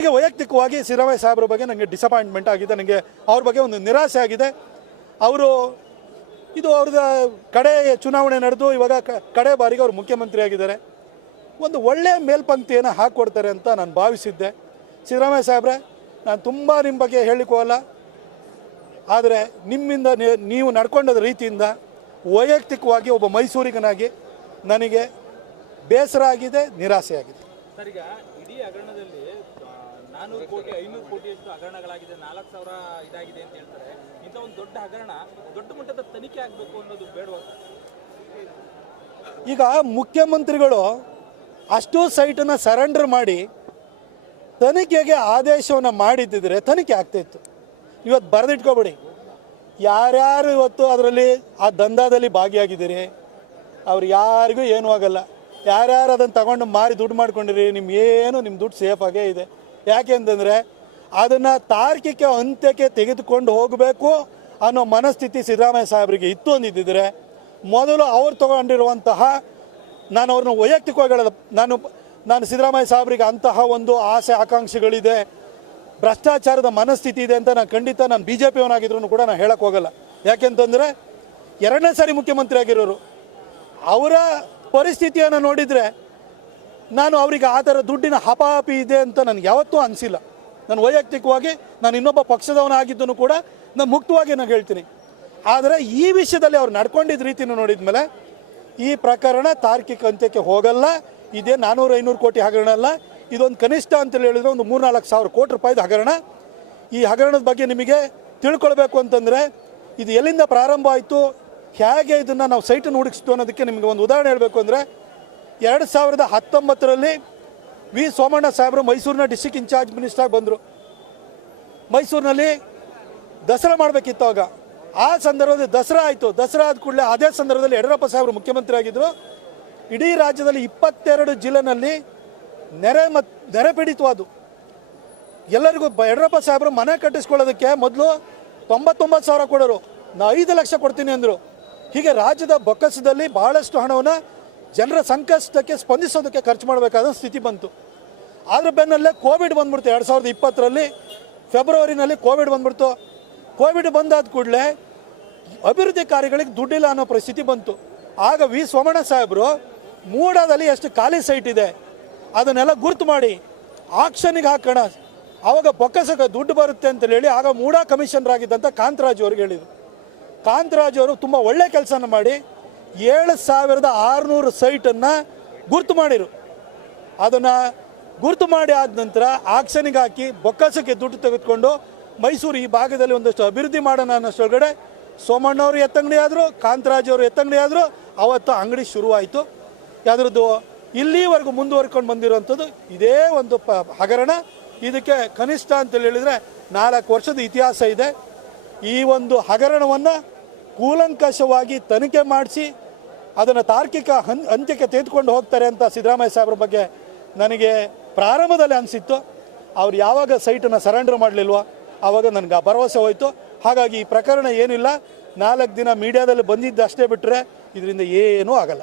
ಈಗ ವೈಯಕ್ತಿಕವಾಗಿ ಸಿದ್ದರಾಮಯ್ಯ ಸಾಹೇಬ್ರ ಬಗ್ಗೆ ನನಗೆ ಡಿಸಪಾಯಿಂಟ್ಮೆಂಟ್ ಆಗಿದೆ ನನಗೆ ಅವ್ರ ಬಗ್ಗೆ ಒಂದು ನಿರಾಸೆ ಆಗಿದೆ. ಅವರು ಇದು ಅವ್ರದ ಕಡೆ ಚುನಾವಣೆ ನಡೆದು ಇವಾಗ ಕಡೆ ಬಾರಿಗೆ ಅವರು ಮುಖ್ಯಮಂತ್ರಿ ಆಗಿದ್ದಾರೆ. ಒಂದು ಒಳ್ಳೆಯ ಮೇಲ್ಪಂಕ್ತಿಯನ್ನು ಹಾಕ್ಕೊಡ್ತಾರೆ ಅಂತ ನಾನು ಭಾವಿಸಿದ್ದೆ. ಸಿದ್ದರಾಮಯ್ಯ ಸಾಹೇಬ್ರೆ, ನಾನು ತುಂಬ ನಿಮ್ಮ ಬಗ್ಗೆ ಹೇಳಲಿಕ್ಕೆ ಆದರೆ ನಿಮ್ಮಿಂದ ನೀವು ನಡ್ಕೊಂಡದ ರೀತಿಯಿಂದ ವೈಯಕ್ತಿಕವಾಗಿ ಒಬ್ಬ ಮೈಸೂರಿಗನಾಗಿ ನನಗೆ ಬೇಸರ ಆಗಿದೆ, ನಿರಾಸೆ ಆಗಿದೆ. ನಾನೂರು ಕೋಟಿ, ಐನೂರು ಕೋಟಿಯಷ್ಟು ಹಗರಣಗಳಾಗಿದೆ, ನಾಲ್ಕು ಸಾವಿರ ಇದಾಗಿದೆ ಅಂತ ಹೇಳ್ತಾರೆ. ಇಂಥ ಒಂದು ದೊಡ್ಡ ಹಗರಣ ದೊಡ್ಡ ಮಟ್ಟದ ತನಿಖೆ ಆಗಬೇಕು ಅನ್ನೋದು ಬೇಡವ? ಈಗ ಮುಖ್ಯಮಂತ್ರಿಗಳು ಅಷ್ಟು ಸೈಟನ್ನು ಸರೆಂಡರ್ ಮಾಡಿ ತನಿಖೆಗೆ ಆದೇಶವನ್ನು ಮಾಡಿದ್ದಿದ್ರೆ ತನಿಖೆ ಆಗ್ತಾಯಿತ್ತು ಇವತ್ತು ಬರೆದಿಟ್ಕೊಬೇಡಿ. ಯಾರ್ಯಾರು ಇವತ್ತು ಅದರಲ್ಲಿ ಆ ದಂಧದಲ್ಲಿ ಭಾಗಿಯಾಗಿದ್ದೀರಿ, ಅವ್ರು ಯಾರಿಗೂ ಏನೂ ಆಗಲ್ಲ. ಯಾರ್ಯಾರು ಅದನ್ನು ತಗೊಂಡು ಮಾರಿ ದುಡ್ಡು ಮಾಡ್ಕೊಂಡಿರಿ ನಿಮ್ಮ ಏನು ನಿಮ್ಮ ದುಡ್ಡು ಸೇಫಾಗೇ ಇದೆ. ಯಾಕೆ ಅಂತಂದರೆ ಅದನ್ನು ತಾರ್ಕಿಕ ಅಂತ್ಯಕ್ಕೆ ತೆಗೆದುಕೊಂಡು ಹೋಗಬೇಕು ಅನ್ನೋ ಮನಸ್ಥಿತಿ ಸಿದ್ದರಾಮಯ್ಯ ಸಾಹೇಬರಿಗೆ ಇತ್ತು ಅಂದಿದ್ದಿದ್ರೆ ಮೊದಲು ಅವ್ರು ತಗೊಂಡಿರುವಂತಹ ನಾನು ಅವ್ರನ್ನ ವೈಯಕ್ತಿಕವಾಗಿ ನಾನು ನಾನು ಸಿದ್ದರಾಮಯ್ಯ ಸಾಹೇಬರಿಗೆ ಅಂತಹ ಒಂದು ಆಸೆ, ಆಕಾಂಕ್ಷೆಗಳಿದೆ, ಭ್ರಷ್ಟಾಚಾರದ ಮನಸ್ಥಿತಿ ಇದೆ ಅಂತ ನಾನು ಖಂಡಿತ ನಾನು ಬಿ ಜೆ ಪಿಯವನಾಗಿದ್ರು ಕೂಡ ನಾನು ಹೇಳಕ್ಕೆ ಹೋಗಲ್ಲ. ಯಾಕೆಂತಂದರೆ ಎರಡನೇ ಸಾರಿ ಮುಖ್ಯಮಂತ್ರಿ ಆಗಿರೋರು ಅವರ ಪರಿಸ್ಥಿತಿಯನ್ನು ನೋಡಿದರೆ ನಾನು ಅವರಿಗೆ ಆ ಥರ ದುಡ್ಡಿನ ಹಪಾಹಪಿ ಇದೆ ಅಂತ ನನಗೆ ಯಾವತ್ತೂ ಅನಿಸಿಲ್ಲ. ನಾನು ವೈಯಕ್ತಿಕವಾಗಿ ನಾನು ಇನ್ನೊಬ್ಬ ಪಕ್ಷದವನಾಗಿದ್ದನು ಕೂಡ ನಾನು ಮುಕ್ತವಾಗಿ ನಾನು ಹೇಳ್ತೀನಿ. ಆದರೆ ಈ ವಿಷಯದಲ್ಲಿ ಅವ್ರು ನಡ್ಕೊಂಡಿದ್ದ ರೀತಿನೂ ನೋಡಿದ ಮೇಲೆ ಈ ಪ್ರಕರಣ ತಾರ್ಕಿಕ ಅಂತ್ಯಕ್ಕೆ ಹೋಗಲ್ಲ. ಇದೇ ನಾನ್ನೂರು ಐನೂರು ಕೋಟಿ ಹಗರಣ ಅಲ್ಲ. ಇದೊಂದು ಕನಿಷ್ಠ ಅಂತೇಳಿ ಹೇಳಿದ್ರೆ ಒಂದು ಮೂರ್ನಾಲ್ಕು ಸಾವಿರ ಕೋಟಿ ರೂಪಾಯಿದು ಹಗರಣ. ಈ ಹಗರಣದ ಬಗ್ಗೆ ನಿಮಗೆ ತಿಳ್ಕೊಳ್ಬೇಕು ಅಂತಂದರೆ ಇದು ಎಲ್ಲಿಂದ ಪ್ರಾರಂಭ ಆಯಿತು? ಹೇಗೆ ಇದನ್ನು ನಾವು ಸೈಟನ್ನು ಹುಡುಕಿಸ್ತು ಅನ್ನೋದಕ್ಕೆ ನಿಮಗೆ ಒಂದು ಉದಾಹರಣೆ ಹೇಳಬೇಕು ಅಂದರೆ ಎರಡು ಸಾವಿರದ ಹತ್ತೊಂಬತ್ತರಲ್ಲಿ ವಿ. ಸೋಮಣ್ಣ ಸಾಹೇಬರು ಮೈಸೂರಿನ ಡಿಸ್ಟಿಕ್ ಇನ್ಚಾರ್ಜ್ ಮಿನಿಸ್ಟರ್ ಬಂದರು. ಮೈಸೂರಿನಲ್ಲಿ ದಸರಾ ಮಾಡಬೇಕಿತ್ತು ಆಗ. ಆ ಸಂದರ್ಭದಲ್ಲಿ ದಸರಾ ಆಯಿತು. ದಸರಾ ಆದ ಕೂಡಲೇ ಅದೇ ಸಂದರ್ಭದಲ್ಲಿ ಯಡಿಯೂರಪ್ಪ ಸಾಹೇಬರು ಮುಖ್ಯಮಂತ್ರಿ ಆಗಿದ್ದರು ಇಡೀ ರಾಜ್ಯದಲ್ಲಿ ಇಪ್ಪತ್ತೆರಡು ಜಿಲ್ಲೆನಲ್ಲಿ ನೆರೆ ಮತ್, ನೆರೆ ಪೀಡಿತವಾದು ಎಲ್ಲರಿಗೂ ಯಡಿಯೂರಪ್ಪ ಸಾಹೇಬರು ಮನೆ ಕಟ್ಟಿಸ್ಕೊಳ್ಳೋದಕ್ಕೆ ಮೊದಲು ತೊಂಬತ್ತೊಂಬತ್ತು ಸಾವಿರ ಕೊಡೋರು. ನಾ ಐದು ಲಕ್ಷ ಕೊಡ್ತೀನಿ ಅಂದರು. ಹೀಗೆ ರಾಜ್ಯದ ಬೊಕ್ಕಸದಲ್ಲಿ ಬಹಳಷ್ಟು ಹಣವನ್ನು ಜನರ ಸಂಕಷ್ಟಕ್ಕೆ ಸ್ಪಂದಿಸೋದಕ್ಕೆ ಖರ್ಚು ಮಾಡಬೇಕಾದ ಸ್ಥಿತಿ ಬಂತು. ಅದ್ರ ಬೆನ್ನಲ್ಲೇ ಕೋವಿಡ್ ಬಂದ್ಬಿಡ್ತು ಎರಡು ಸಾವಿರದ ಇಪ್ಪತ್ತರಲ್ಲಿ, ಫೆಬ್ರವರಿನಲ್ಲಿ ಕೋವಿಡ್ ಬಂದ್ಬಿಡ್ತು. ಕೋವಿಡ್ ಬಂದಾದ ಕೂಡಲೇ ಅಭಿವೃದ್ಧಿ ಕಾರ್ಯಗಳಿಗೆ ದುಡ್ಡಿಲ್ಲ ಅನ್ನೋ ಪರಿಸ್ಥಿತಿ ಬಂತು. ಆಗ ವಿ ಸೋಮಣ್ಣ ಸಾಹೇಬರು, ಮೂಡಾದಲ್ಲಿ ಎಷ್ಟು ಖಾಲಿ ಸೈಟ್ ಇದೆ, ಅದನ್ನೆಲ್ಲ ಗುರುತು ಮಾಡಿ, ಆಕ್ಷನ್ಗೆ ಹಾಕೋಣ, ಆವಾಗ ಬೊಕ್ಕಸಕ್ಕೆ ದುಡ್ಡು ಬರುತ್ತೆ ಅಂತ ಹೇಳಿ ಆಗ ಮೂಡಾ ಕಮಿಷನರ್ ಆಗಿದ್ದಂಥ ಕಾಂತರಾಜ್ ಅವ್ರಿಗೆ ಹೇಳಿದರು. ಕಾಂತರಾಜ್ ಅವರು ತುಂಬ ಒಳ್ಳೆ ಕೆಲಸನ ಮಾಡಿ ಏಳು ಸಾವಿರದ ಆರುನೂರು ಸೈಟನ್ನು ಗುರ್ತು ಮಾಡಿರು. ಅದನ್ನು ಗುರ್ತು ಮಾಡಿ ಆದ ನಂತರ ಆಕ್ಷನಿಗೆ ಹಾಕಿ ಬೊಕ್ಕಸಕ್ಕೆ ದುಡ್ಡು ತೆಗೆದುಕೊಂಡು ಮೈಸೂರು ಈ ಭಾಗದಲ್ಲಿ ಒಂದಷ್ಟು ಅಭಿವೃದ್ಧಿ ಮಾಡೋಣ ಅನ್ನೋಷ್ಟೊಳಗಡೆ ಸೋಮಣ್ಣವರು ಎತ್ತಂಗಡಿ ಆದರು, ಕಾಂತರಾಜ್ ಅವರು ಎತ್ತಂಗಡಿ ಆದರು, ಅವತ್ತು ಅಂಗಡಿ ಶುರುವಾಯಿತು. ಅದರದ್ದು ಇಲ್ಲಿವರೆಗೂ ಮುಂದುವರ್ಕೊಂಡು ಬಂದಿರುವಂಥದ್ದು ಇದೇ ಒಂದು ಪ ಹಗರಣ. ಇದಕ್ಕೆ ಕನಿಷ್ಠ ಅಂತೇಳಿ ಹೇಳಿದರೆ ನಾಲ್ಕು ವರ್ಷದ ಇತಿಹಾಸ ಇದೆ. ಈ ಒಂದು ಹಗರಣವನ್ನು ಕೂಲಂಕಷವಾಗಿ ತನಿಖೆ ಮಾಡಿಸಿ ಅದನ್ನು ತಾರ್ಕಿಕ ಹನ್, ಅಂತ್ಯಕ್ಕೆ ತೆಗೆದುಕೊಂಡು ಹೋಗ್ತಾರೆ ಅಂತ ಸಿದ್ದರಾಮಯ್ಯ ಸಾಹೇಬ್ರ ಬಗ್ಗೆ ನನಗೆ ಪ್ರಾರಂಭದಲ್ಲಿ ಅನಿಸಿತ್ತು. ಅವ್ರು ಯಾವಾಗ ಸೈಟನ್ನು ಸರೆಂಡರ್ ಮಾಡಲಿಲ್ವೋ ಆವಾಗ ನನಗೆ ಆ ಭರವಸೆ ಹೋಯಿತು. ಹಾಗಾಗಿ ಈ ಪ್ರಕರಣ ಏನಿಲ್ಲ, ನಾಲ್ಕು ದಿನ ಮೀಡಿಯಾದಲ್ಲಿ ಬಂದಿದ್ದು ಅಷ್ಟೇ ಬಿಟ್ಟರೆ ಇದರಿಂದ ಏನೂ ಆಗಲ್ಲ.